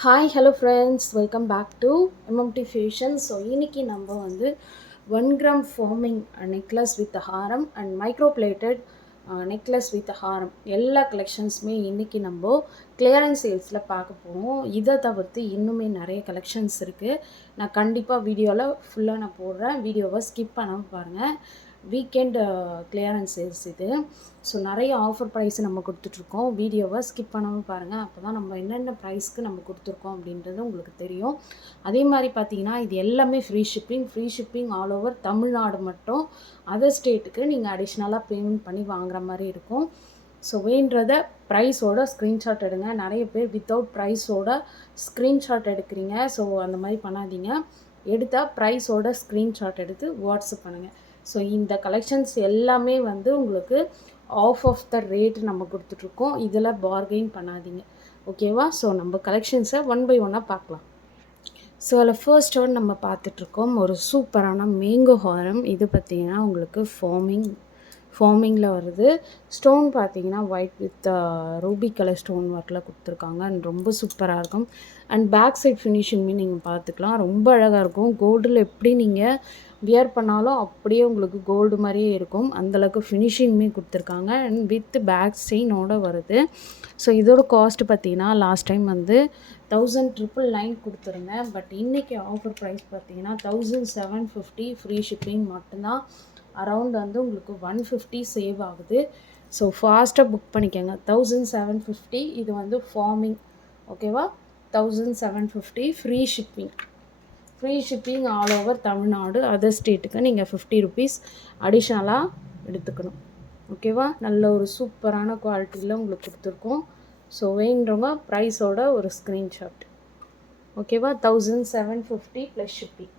Hi hello friends, welcome back to MMT fashion. So இன்றைக்கி நம்ம வந்து 1 gram forming necklace with haram and micro plated necklace with haram எல்லா கலெக்ஷன்ஸுமே இன்றைக்கி நம்ம கிளியரன்ஸ் சேல்ஸில் பார்க்க போகிறோம். இதை தவிர்த்து இன்னுமே நிறைய கலெக்ஷன்ஸ் இருக்குது. நான் கண்டிப்பாக வீடியோவில் ஃபுல்லாக நான் போடுறேன். வீடியோவை ஸ்கிப் பண்ணாமல் பாருங்கள். வீக்கெண்ட் கிளியரன்ஸ் சேல்ஸ் இது. ஸோ நிறைய ஆஃபர் ப்ரைஸ் நம்ம கொடுத்துட்ருக்கோம். வீடியோவை ஸ்கிப் பண்ணாமல் பாருங்கள். அப்போ தான் நம்ம என்னென்ன ப்ரைஸ்க்கு நம்ம கொடுத்துருக்கோம் அப்படின்றது உங்களுக்கு தெரியும். அதே மாதிரி பார்த்தீங்கன்னா இது எல்லாமே free shipping all over Tamil Nadu மட்டும். அதர் ஸ்டேட்டுக்கு நீங்கள் அடிஷ்னலாக பேமெண்ட் பண்ணி வாங்குற மாதிரி இருக்கும். ஸோ வேண்டதை ப்ரைஸோட ஸ்க்ரீன்ஷாட் எடுங்க. நிறைய பேர் வித்தவுட் ப்ரைஸோட ஸ்க்ரீன்ஷாட் எடுக்கிறீங்க. ஸோ அந்த மாதிரி பண்ணாதீங்க. எடுத்தால் ப்ரைஸோட ஸ்க்ரீன்ஷாட் எடுத்து வாட்ஸ்அப் பண்ணுங்கள். ஸோ இந்த கலெக்ஷன்ஸ் எல்லாமே வந்து உங்களுக்கு ஆஃப் த ரேட் நம்ம கொடுத்துட்ருக்கோம். இதில் பார்கெயின் பண்ணாதீங்க, ஓகேவா? ஸோ நம்ம கலெக்ஷன்ஸை ஒன் பை ஒன்னாக பார்க்கலாம். ஸோ அதில் ஃபர்ஸ்ட் ஒன் நம்ம பார்த்துட்ருக்கோம் ஒரு சூப்பரான மேங்கோ ஹாரம். இது பார்த்திங்கன்னா உங்களுக்கு ஃபார்மிங்கில் வருது. ஸ்டோன் பார்த்தீங்கன்னா white with Ruby colour stone ஒர்க்கில் கொடுத்துருக்காங்க. அண்ட் ரொம்ப சூப்பராக இருக்கும். அண்ட் பேக் சைட் ஃபினிஷிங்குமே நீங்கள் பார்த்துக்கலாம், ரொம்ப அழகாக இருக்கும். கோல்டில் எப்படி நீங்கள் வியர் பண்ணாலும் அப்படியே உங்களுக்கு கோல்டு மாதிரியே இருக்கும். அந்தளவுக்கு ஃபினிஷிங்குமே கொடுத்துருக்காங்க. அண்ட் வித் பேக் செயினோடு வருது. ஸோ இதோட காஸ்ட் பார்த்தீங்கன்னா லாஸ்ட் டைம் வந்து 1999 கொடுத்துருந்தேன். பட் இன்றைக்கி ஆஃபர் ப்ரைஸ் பார்த்தீங்கன்னா 1750 ஃப்ரீ ஷிப்பிங் மட்டும்தான். அரவுண்ட் வந்து உங்களுக்கு 150 சேவ் ஆகுது. ஸோ ஃபாஸ்ட்டாக புக் பண்ணிக்கோங்க. 1750 இது வந்து ஃபார்மிங், ஓகேவா? 1750 free shipping all over Tamil Nadu. Other ஸ்டேட்டுக்கு நீங்கள் 50 ருபீஸ் அடிஷ்னலாக எடுத்துக்கணும், ஓகேவா? நல்ல ஒரு சூப்பரான குவாலிட்டியில் உங்களுக்கு கொடுத்துருக்கோம். ஸோ வேண்டுறவங்க ப்ரைஸோட ஒரு ஸ்க்ரீன்ஷாட், ஓகேவா? 1750 plus shipping.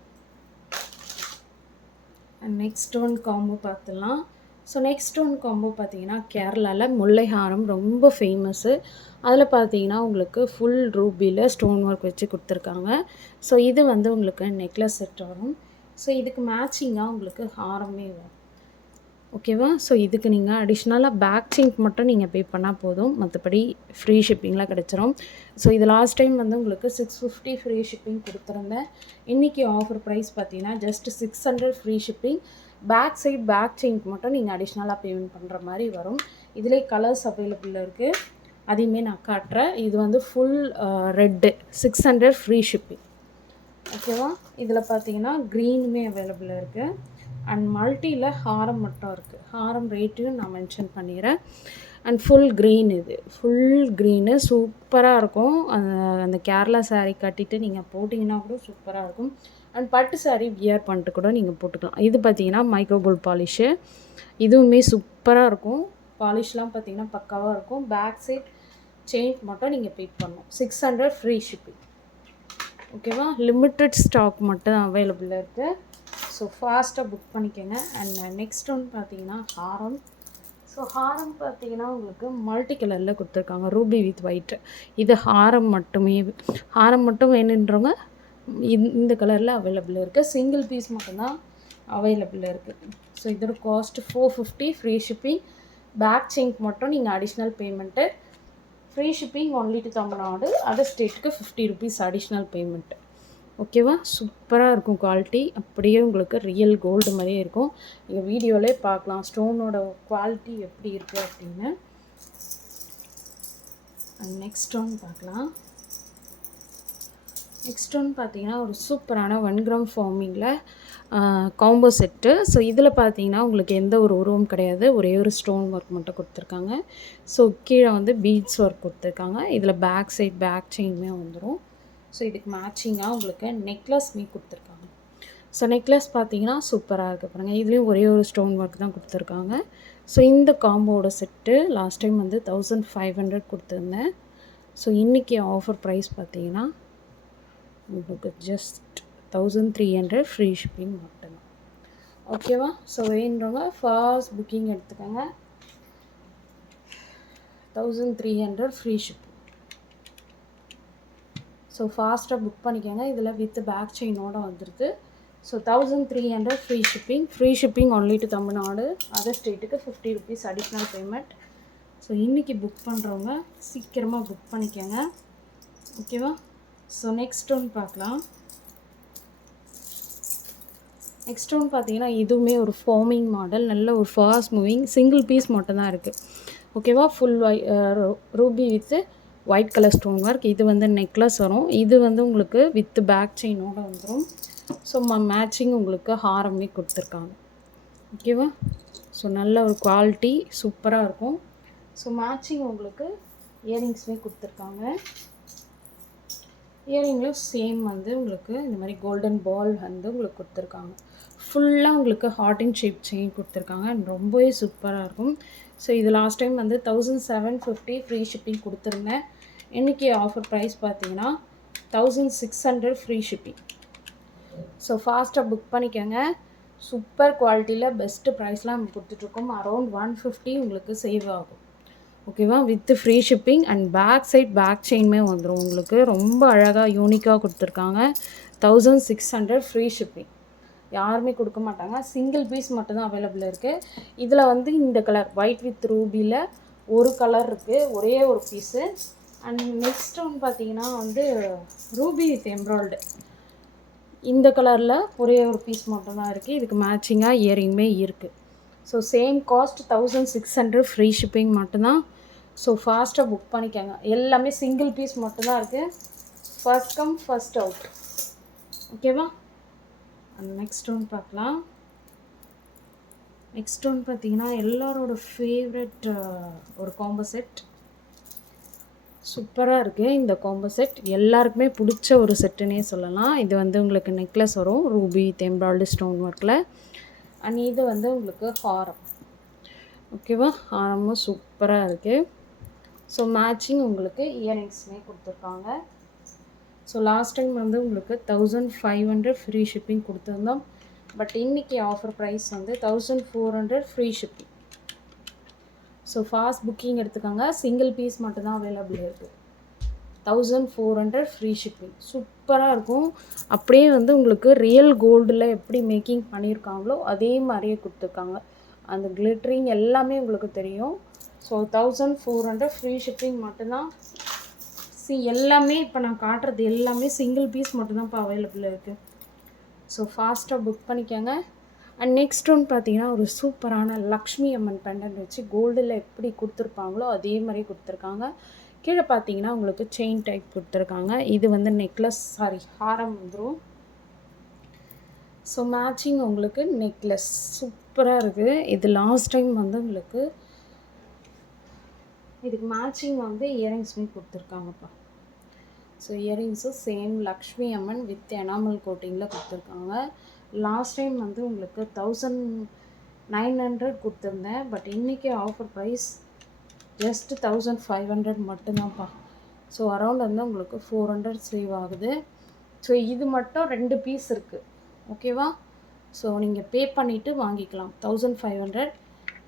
And next one combo பார்த்துலாம். ஸோ நெக்ஸ்ட் ஒன் காம்போ பார்த்தீங்கன்னா கேரளாவில் முல்லை ஹாரம் ரொம்ப ஃபேமஸ்ஸு. அதில் பார்த்தீங்கன்னா உங்களுக்கு ஃபுல் ரூபியில் ஸ்டோன் ஒர்க் வச்சு கொடுத்துருக்காங்க. ஸோ இது வந்து உங்களுக்கு நெக்லஸ் செட் வரும். ஸோ இதுக்கு மேட்சிங்காக உங்களுக்கு ஹாரமே வரும், ஓகேவா? ஸோ இதுக்கு நீங்கள் அடிஷ்னலாக பேக் செயின் மட்டும் நீங்கள் பே பண்ணால் போதும். மற்றபடி ஃப்ரீ ஷிப்பிங்கில் கிடச்சிரும். ஸோ இது லாஸ்ட் டைம் வந்து உங்களுக்கு 650 ஃப்ரீ ஷிப்பிங் கொடுத்துருந்தேன். இன்றைக்கி ஆஃபர் ப்ரைஸ் பார்த்தீங்கன்னா ஜஸ்ட் 600 ஃப்ரீ ஷிப்பிங். பேக் செயின்க்கு மட்டும் நீங்கள் அடிஷ்னலாக பேமெண்ட் பண்ணுற மாதிரி வரும். இதிலே கலர்ஸ் அவைலபிள் இருக்குது, அதையுமே நான் காட்டுறேன். இது வந்து ஃபுல் ரெட்டு 600 ஃப்ரீ ஷிப்பிங், ஓகேவா? இதில் பார்த்தீங்கன்னா க்ரீனுமே அவைலபிள் இருக்குது. அண்ட் மல்டியில் ஹாரம் மட்டும் இருக்குது. ஹாரம் ரேட்டையும் நான் மென்ஷன் பண்ணிடுறேன். அண்ட் ஃபுல் க்ரீன், இது ஃபுல் க்ரீனு சூப்பராக இருக்கும். அந்த கேரளா சாரீ கட்டிட்டு நீங்கள் போட்டிங்கன்னா கூட சூப்பராக இருக்கும். அண்ட் பட்டு சாரீ வியர் பண்ணிட்டு கூட நீங்கள் போட்டுக்கலாம். இது பார்த்தீங்கன்னா மைக்ரோ கோல்ட் பாலிஷு. இதுவுமே சூப்பராக இருக்கும். பாலிஷ்லாம் பார்த்தீங்கன்னா பக்காவாக இருக்கும். பேக் சைட் செயின் மட்டும் நீங்கள் பே பண்ணணும். 600 ஃப்ரீ ஷிப்பிங், ஓகேவா? லிமிட்டட் ஸ்டாக் மட்டும் அவைலபிளாக இருக்குது. ஸோ ஃபாஸ்ட்டாக புக் பண்ணிக்கோங்க. அண்ட் நெக்ஸ்ட் ஒன்று பார்த்தீங்கன்னா ஹாரம். ஸோ ஹாரம் பார்த்தீங்கன்னா உங்களுக்கு மல்டி கலரில் கொடுத்துருக்காங்க, ரூபி வித் ஒயிட். இது ஹாரம் மட்டும் வேணுன்றவங்க இந்த கலரில் அவைலபிள் இருக்குது. சிங்கிள் பீஸ் மட்டும்தான் அவைலபிள் இருக்குது. ஸோ இதோட காஸ்ட் 450 ஃப்ரீ ஷிப்பிங். பேக் செயின்க்கு மட்டும் நீங்கள் additional payment. Free shipping only to Tamil Nadu. Other ஸ்டேட்டுக்கு 50 ருபீஸ் அடிஷ்னல் பேமெண்ட்டு, ஓகேவா? சூப்பராக இருக்கும் குவாலிட்டி. அப்படியே உங்களுக்கு ரியல் கோல்டு மாதிரியே இருக்கும். நீங்கள் வீடியோவிலே பார்க்கலாம் ஸ்டோனோட குவாலிட்டி எப்படி இருக்குது அப்படின்னு. நெக்ஸ்ட் ஒன் பார்க்கலாம். நெக்ஸ்ட் ஒன் பார்த்தீங்கன்னா ஒரு சூப்பரான 1 கிராம் ஃபார்மிங்கில் காம்போ செட்டு. ஸோ இதில் பார்த்தீங்கன்னா உங்களுக்கு எந்த ஒரு உருவம் கிடையாது, ஒரே ஒரு ஸ்டோன் ஒர்க் மட்டும் கொடுத்துருக்காங்க. ஸோ கீழே வந்து பீட்ஸ் ஒர்க் கொடுத்துருக்காங்க. இதில் பேக் செயினுமே வந்துடும். ஸோ இதுக்கு மேட்சிங்காக உங்களுக்கு நெக்லஸ்மே கொடுத்துருக்காங்க. ஸோ நெக்லஸ் பார்த்தீங்கன்னா சூப்பராக இருக்குது பாருங்கள். இதுலேயும் ஒரே ஒரு ஸ்டோன் ஒர்க் தான் கொடுத்துருக்காங்க. ஸோ இந்த காம்போட செட்டு லாஸ்ட் டைம் வந்து 1500 கொடுத்துருந்தேன். ஸோ இன்றைக்கி ஆஃபர் ப்ரைஸ் பார்த்தீங்கன்னா உங்களுக்கு ஜஸ்ட் 1300 ஃப்ரீ ஷிப்பிங் மட்டும்தான், ஓகேவா? ஸோ வேணுறவங்க ஃபாஸ்ட் புக்கிங் எடுத்துக்கோங்க. 1300 ஃப்ரீ ஷிப்பிங். ஸோ ஃபாஸ்ட்டாக புக் பண்ணிக்கோங்க. இதில் வித் பேக் செயினோடு வந்துடுது. So 1300 free shipping only to Tamil Nadu. Other ஸ்டேட்டுக்கு 50 ருபீஸ் அடிஷ்னல் பேமெண்ட். ஸோ இன்றைக்கி புக் பண்ணுறவங்க சீக்கிரமாக புக் பண்ணிக்கோங்க, ஓகேவா? ஸோ நெக்ஸ்ட் ஒன் பார்க்கலாம். நெக்ஸ்ட் ஒன் பார்த்தீங்கன்னா இதுவுமே ஒரு ஃபார்மிங் மாடல், நல்ல ஒரு ஃபாஸ்ட் மூவிங், சிங்கிள் பீஸ் மட்டும் தான் இருக்குது. ஓகேவா, full Ruby with white colour stone work. இது வந்து நெக்லஸ் வரும். இது வந்து உங்களுக்கு வித் பேக் செயினோடு வந்துடும். ஸோ மேட்சிங் உங்களுக்கு ஹாரமே கொடுத்துருக்காங்க. ஓகேவா, ஸோ நல்ல ஒரு குவாலிட்டி சூப்பராக இருக்கும். ஸோ மேட்சிங் உங்களுக்கு இயரிங்ஸுமே கொடுத்துருக்காங்க. இயரிங்கில் சேம் வந்து உங்களுக்கு இந்த மாதிரி கோல்டன் பால் வந்து உங்களுக்கு கொடுத்துருக்காங்க. ஃபுல்லாக உங்களுக்கு ஹார்ட் அண்ட் ஷேப் செயின் கொடுத்துருக்காங்க. ரொம்பவே சூப்பராக இருக்கும். ஸோ இது லாஸ்ட் டைம் வந்து 1750 ஃப்ரீ ஷிப்பிங் கொடுத்துருந்தேன். இன்றைக்கி ஆஃபர் ப்ரைஸ் பார்த்தீங்கன்னா 1600 ஃப்ரீ ஷிப்பிங். ஸோ ஃபாஸ்ட்டாக புக் பண்ணிக்கோங்க. சூப்பர் குவாலிட்டியில் பெஸ்ட்டு ப்ரைஸ்லாம் நம்ம கொடுத்துட்ருக்கோம். அரௌண்ட் 150 உங்களுக்கு சேவ் ஆகும். ஓகேவா, with free shipping and back side back செயினுமே வந்துடும். உங்களுக்கு ரொம்ப அழகாக யூனிக்காக கொடுத்துருக்காங்க. 1600 ஃப்ரீ ஷிப்பிங். யாருமே கொடுக்க மாட்டாங்க. சிங்கிள் பீஸ் மட்டும்தான் அவைலபிள் இருக்குது. இதில் வந்து இந்த கலர் ஒயிட் வித் ரூபியில் ஒரு கலர் இருக்குது, ஒரே ஒரு பீஸு. அண்ட் நெக்ஸ்ட் ஒன்று பார்த்தீங்கன்னா வந்து ரூபி வித் எம்ப்ராய்டு, இந்த கலரில் ஒரே ஒரு பீஸ் மட்டும்தான் இருக்குது. இதுக்கு மேட்சிங்காக இயரிங்குமே இருக்குது. So same cost 1600 free shipping மட்டும்தான். ஸோ ஃபாஸ்ட்டாக புக் பண்ணிக்கோங்க. எல்லாமே சிங்கிள் பீஸ் மட்டும்தான் இருக்குது. First come first out. ஓகேவா, நெக்ஸ்ட் ஒன் பார்க்கலாம். நெக்ஸ்ட் ஒன் பார்த்தீங்கன்னா எல்லாரோட ஃபேவரட் ஒரு காம்போ செட். சூப்பராக இருக்குது இந்த காம்போ செட். எல்லாருக்குமே பிடிச்ச ஒரு செட்டுன்னே சொல்லலாம். இது வந்து உங்களுக்கு நெக்லஸ் வரும் ரூபி எம்ப்ராய்டரி ஸ்டோன் ஒர்க்கில். அண்ட் இது வந்து உங்களுக்கு ஹாரம். ஓகேவா, ஹாரமும் சூப்பராக இருக்குது. ஸோ மேட்சிங் உங்களுக்கு இயரிங்ஸுமே கொடுத்துருக்காங்க. ஸோ லாஸ்ட் டைம் வந்து உங்களுக்கு 1500 ஃப்ரீ ஷிப்பிங் கொடுத்துருந்தோம். பட் இன்றைக்கி ஆஃபர் ப்ரைஸ் வந்து 1400 free shipping. So fast booking எடுத்துக்கோங்க. சிங்கிள் பீஸ் மட்டும்தான் அவைலபிள் இருக்குது. 1400 ஃப்ரீ ஷிப்பிங். சூப்பராக இருக்கும். அப்படியே வந்து உங்களுக்கு ரியல் கோல்டில் எப்படி மேக்கிங் பண்ணியிருக்காங்களோ அதே மாதிரியே கொடுத்துருக்காங்க. அந்த கிளிட்டரிங் எல்லாமே உங்களுக்கு தெரியும். ஸோ 1400 ஃப்ரீ ஷிப்பிங் மட்டும்தான். எல்லாமே இப்போ நான் காட்டுறது எல்லாமே சிங்கிள் பீஸ் மட்டும்தான் இப்போ அவைலபிள் இருக்குது. ஸோ ஃபாஸ்ட்டாக புக் பண்ணிக்கோங்க. அண்ட் நெக்ஸ்ட் ஒன்று பார்த்தீங்கன்னா ஒரு சூப்பரான லக்ஷ்மி அம்மன் பெண்டன்ட் வச்சு கோல்டில் எப்படி கொடுத்துருப்பாங்களோ அதே மாதிரி கொடுத்துருக்காங்க. கீழே பார்த்தீங்கன்னா உங்களுக்கு செயின் டைப் கொடுத்துருக்காங்க. இது வந்து நெக்லஸ் ஹாரம் வந்துடும். ஸோ மேட்சிங் உங்களுக்கு நெக்லஸ் சூப்பராக இருக்குது. இது லாஸ்ட் டைம் வந்து உங்களுக்கு இதுக்கு மேட்சிங் வந்து இயரிங்ஸுமே கொடுத்துருக்காங்கப்பா. ஸோ இயரிங்ஸும் same Lakshmi Amman with enamel கோட்டிங்கில் கொடுத்துருக்காங்க. லாஸ்ட் டைம் வந்து உங்களுக்கு 1900 கொடுத்துருந்தேன். பட் இன்றைக்கி ஆஃபர் ப்ரைஸ் ஜஸ்ட் 1500 மட்டும்தான்ப்பா. ஸோ அரௌண்ட் வந்து உங்களுக்கு 400 சேவ் ஆகுது. ஸோ இது மட்டும் 2 பீஸ் இருக்குது. ஓகேவா, ஸோ நீங்கள் பே பண்ணிவிட்டு வாங்கிக்கலாம். 1500.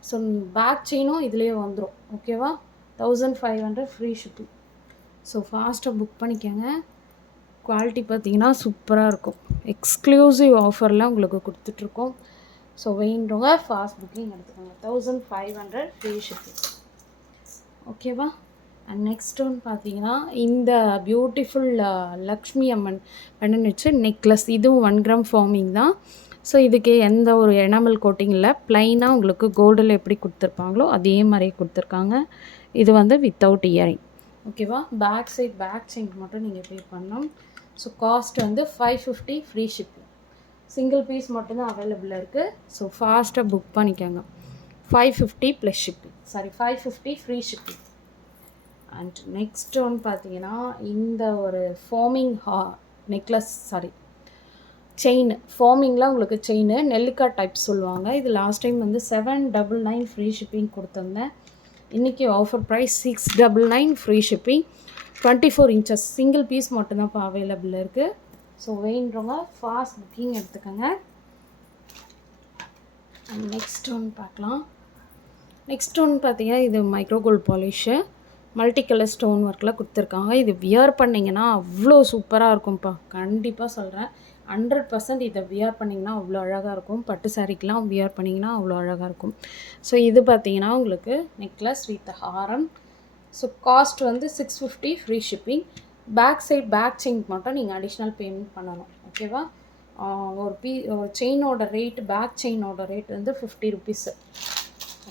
ஸோ பேக் செயினும் இதிலே வந்துடும். ஓகேவா, 1500 ஃப்ரீ ஷிப்பிங். ஸோ ஃபாஸ்ட்டாக புக் பண்ணிக்கோங்க. குவாலிட்டி பார்த்தீங்கன்னா சூப்பராக இருக்கும். எக்ஸ்க்ளூசிவ் ஆஃபரில் உங்களுக்கு கொடுத்துட்ருக்கோம். ஸோ வேணுறவங்க ஃபாஸ்ட் புக்கிங் எடுத்துக்கோங்க. 1500 ஃப்ரீ ஷிப்பிங். ஓகேவா, அண்ட் நெக்ஸ்ட் ஒன்று பார்த்தீங்கன்னா இந்த பியூட்டிஃபுல் லக்ஷ்மி அம்மன் பெண்டன் வச்சு நெக்லஸ். இதுவும் 1 கிராம் ஃபார்மிங் தான். ஸோ இதுக்கு எந்த ஒரு எனாமல் கோட்டிங் இல்லை. ப்ளைனாக உங்களுக்கு கோல்டில் எப்படி கொடுத்துருப்பாங்களோ அதே மாதிரி கொடுத்துருக்காங்க. இது வந்து வித்தவுட் இயரிங். ஓகேவா, பேக் சைட் பேக் செயின் மட்டும் நீங்கள் பே பண்ணணும். ஸோ காஸ்ட் வந்து 550 ஃப்ரீ ஷிப்பிங். சிங்கிள் பீஸ் மட்டும்தான் அவைலபிளாக இருக்குது. ஸோ ஃபாஸ்ட்டாக புக் பண்ணிக்கோங்க. 550 plus shipping 550 free shipping. And next ஒன்று பார்த்தீங்கன்னா இந்த ஒரு ஃபார்மிங் நெக்லஸ் செயின் ஃபார்மிங்கில் உங்களுக்கு செயின் நெல்லிக்காய் டைப் சொல்லுவாங்க. இது லாஸ்ட் டைம் வந்து 799 ஃப்ரீ ஷிப்பிங் கொடுத்துருந்தேன். இன்றைக்கி offer price 699 free shipping. 24 inches single piece மட்டும்தான் இப்போ அவைலபிள் இருக்குது. ஸோ வேணுறவங்க ஃபாஸ்ட் புக்கிங் எடுத்துக்கோங்க. நெக்ஸ்ட் ஒன்று பார்க்கலாம். நெக்ஸ்ட் ஒன்று பார்த்தீங்கன்னா இது micro gold polish multi colour stone ஒர்க்கில் கொடுத்துருக்காங்க. இது வியர் பண்ணிங்கன்னா அவ்வளோ சூப்பராக இருக்கும்ப்பா. கண்டிப்பாக சொல்கிறேன், 100% இதை வியர் பண்ணிங்கன்னா அவ்வளோ அழகாக இருக்கும். பட்டு சாரிக்கெலாம் வியர் பண்ணிங்கன்னா அவ்வளோ அழகாக இருக்கும். ஸோ இது பார்த்தீங்கன்னா உங்களுக்கு necklace with haram. So cost வந்து 650 free shipping. Back side back chain மட்டும் நீங்கள் அடிஷ்னல் பேமெண்ட் பண்ணணும். ஓகேவா? ஒரு செயினோட ரேட், பேக் செயினோட ரேட் வந்து 50 ருபீஸு.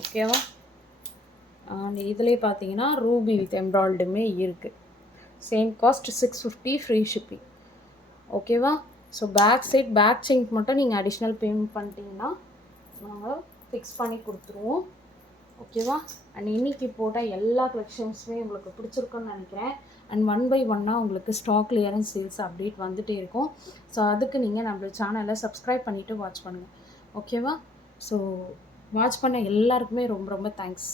ஓகேவா? இதுலேயே பார்த்தீங்கன்னா ரூபி வித் எம்ப்ராய்டுமே இருக்குது. Same cost 650, free shipping. ஓகேவா? ஸோ பேக் சைட் பேக் செயின்க்கு மட்டும் நீங்கள் அடிஷ்னல் பேமெண்ட் பண்ணிட்டீங்கன்னா நாங்கள் ஃபிக்ஸ் பண்ணி கொடுத்துருவோம். ஓகேவா? அண்ட் இன்றைக்கி போட்டால் எல்லா கலெக்ஷன்ஸுமே உங்களுக்கு பிடிச்சிருக்குன்னு நினைக்கிறேன். அண்ட் 1 பை 1 உங்களுக்கு ஸ்டாக் கிளியரன்ஸ் சேல்ஸ் அப்டேட் வந்துகிட்டே இருக்கும். ஸோ அதுக்கு நீங்கள் நம்ம சேனலை சப்ஸ்கிரைப் பண்ணிவிட்டு வாட்ச் பண்ணுங்கள். ஓகேவா? ஸோ வாட்ச் பண்ண எல்லாருக்குமே ரொம்ப ரொம்ப தேங்க்ஸ்.